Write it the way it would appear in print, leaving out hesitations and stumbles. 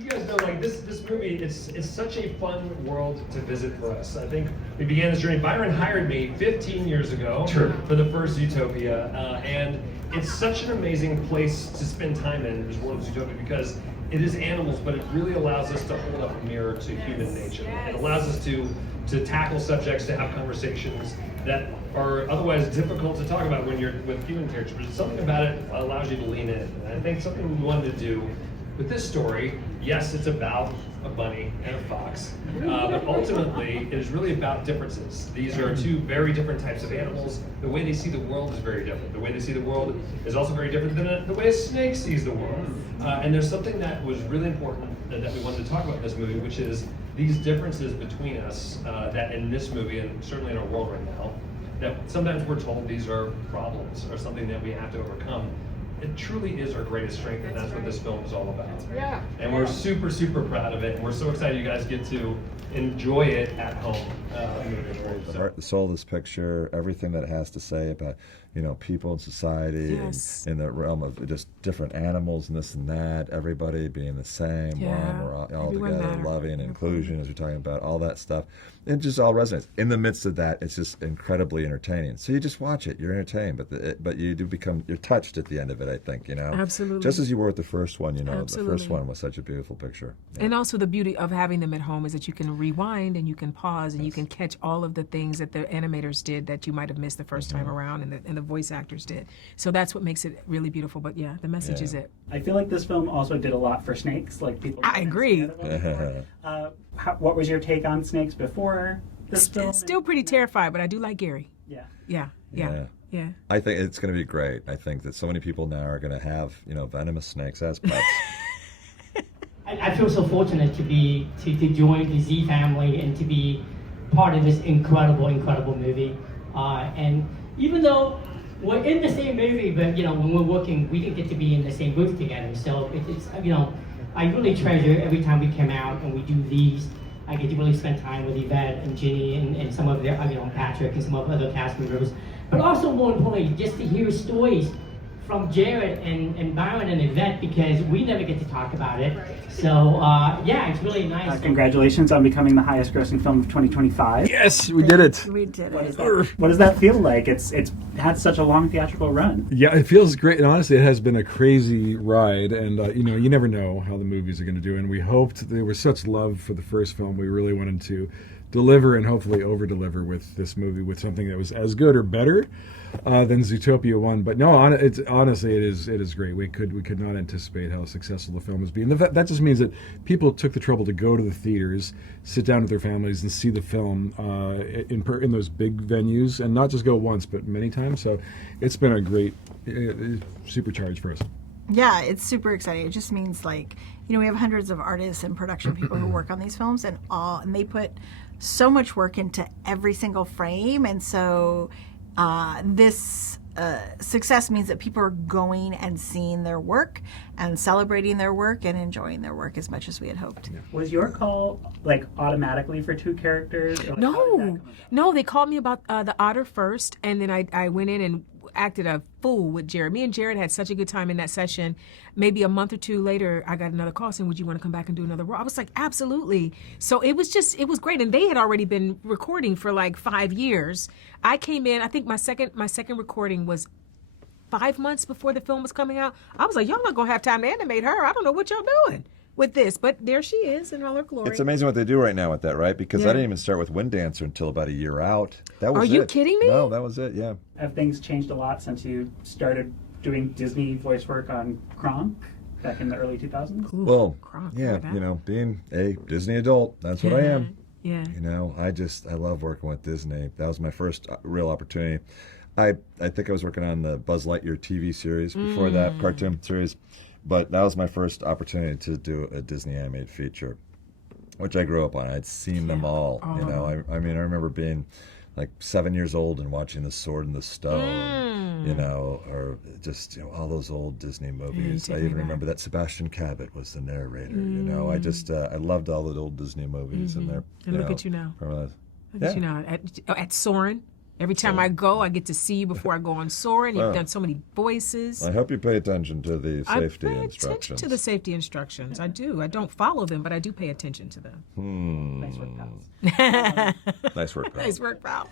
you guys know, like this movie, it's such a fun world to visit for us. I think we began this journey. Byron hired me 15 years ago for the first Zootopia, and it's such an amazing place to spend time in, this world of Zootopia, because it is animals, but it really allows us to hold up a mirror to human nature. It allows us to tackle subjects, to have conversations that are otherwise difficult to talk about when you're with human characters. But something about it allows you to lean in. And I think something we wanted to do with this story, yes, it's about a bunny and a fox, but ultimately it is really about differences. These are two very different types of animals. The way they see the world is very different. The way they see the world is also very different than the way a snake sees the world. And there's something that was really important that we wanted to talk about in this movie, which is these differences between us that in this movie, and certainly in our world right now, that sometimes we're told these are problems or something that we have to overcome. It truly is our greatest strength, and that's what this film is all about. Yeah. And we're super, super proud of it, and we're so excited you guys get to enjoy it at home. The heart, the soul of this picture, everything that it has to say about, you know, people in society, Yes. and in the realm of just different animals and this and that, everybody being the same, Yeah. we're all Everyone together, matter. loving, inclusion, as we're talking about, all that stuff. It just all resonates. In the midst of that, it's just incredibly entertaining. So you just watch it, you're entertained, but you do become, you're touched at the end of it, I think, you know. Absolutely. Just as you were with the first one, you know, Absolutely. the first one was such a beautiful picture. Yeah. And also the beauty of having them at home is that you can rewind and you can pause and you can catch all of the things that the animators did that you might have missed the first time around, and the voice actors did. So that's what makes it really beautiful. But yeah, the message is it. I feel like this film also did a lot for snakes. Like people. I agree. What was your take on snakes before this film? Still pretty terrified, but I do like Gary. Yeah. Yeah. I think it's going to be great. I think that so many people now are going to have, you know, venomous snakes as pets. I feel so fortunate to join the Z family and to be part of this incredible movie. And even though we're in the same movie, but you know, when we're working, we didn't get to be in the same booth together. So it's you know, I really treasure every time we come out and we do these. I get to really spend time with Yvette and Ginny and some of their, you know, Patrick and some of other cast members. But also more importantly, just to hear stories from Jared and Byron and Yvette, because we never get to talk about it. So yeah, it's really nice. Congratulations on becoming the highest grossing film of 2025. Yes, we did it. We did it. What does that feel like? It's had such a long theatrical run. Yeah, it feels great, and honestly, it has been a crazy ride. And you know, you never know how the movies are going to do. And we hoped, there was such love for the first film, we really wanted to deliver and hopefully over-deliver with this movie, with something that was as good or better than Zootopia 1. But no, honestly, it is great. We could not anticipate how successful the film was being. That just means that people took the trouble to go to the theaters, sit down with their families, and see the film in those big venues, and not just go once, but many times. So it's been a great supercharge for us. Yeah, it's super exciting. It just means, like, you know, we have hundreds of artists and production people who work on these films, and they put so much work into every single frame, and so this success means that people are going and seeing their work and celebrating their work and enjoying their work as much as we had hoped. Yeah. Was your call like automatically for two characters? Or, like, No, they called me about the Otter first, and then I went in and acted a fool with Jared. Me and Jared had such a good time in that session. Maybe a month or two later, I got another call saying, would you want to come back and do another role? I was like, absolutely. So it was great. And they had already been recording for like 5 years. I came in, I think my second recording was 5 months before the film was coming out. I was like, y'all not going to have time to animate her. I don't know what y'all doing with this, but there she is in all her glory. It's amazing what they do right now with that, right? Because I didn't even start with Winddancer until about a year out. That was Are you kidding me? No, that was it, yeah. Have things changed a lot since you started doing Disney voice work on Kronk back in the early 2000s? Ooh, Well, Kronk, yeah, remember that? you know, being a Disney adult, that's what I am. Yeah. You know, I love working with Disney. That was my first real opportunity. I think I was working on the Buzz Lightyear TV series before that, cartoon series. But that was my first opportunity to do a Disney animated feature, which I grew up on. I'd seen them all. You know, I mean, I remember being like 7 years old and watching The Sword in the Stone, you know, or just, you know, all those old Disney movies. I even remember that Sebastian Cabot was the narrator. You know, I loved all the old Disney movies. And they're, And look at you now. Look at you now at Soarin'. Every time I go, I get to see you before I go on Soarin'. You've done so many voices. I hope you pay attention to the safety I pay instructions. attention to the safety instructions. I do. I don't follow them, but I do pay attention to them. Nice work, pals. Nice work, pal. Nice work, pal.